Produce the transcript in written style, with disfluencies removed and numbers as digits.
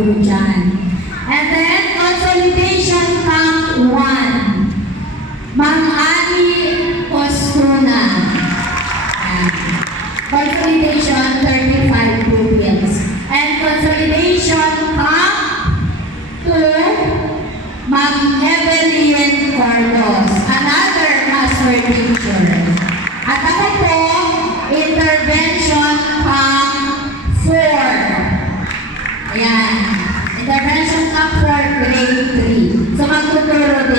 makatulong dyan. And then, consolidation camp 1. Ma'am Ali Ostuna. Consolidation, 35 pupils. And consolidation camp 2, Ma'am Evelyn Carlos. Another master teacher. At ako po, intervention camp 4. Ayan. Intervention camp 4, grade 3. So magtuturo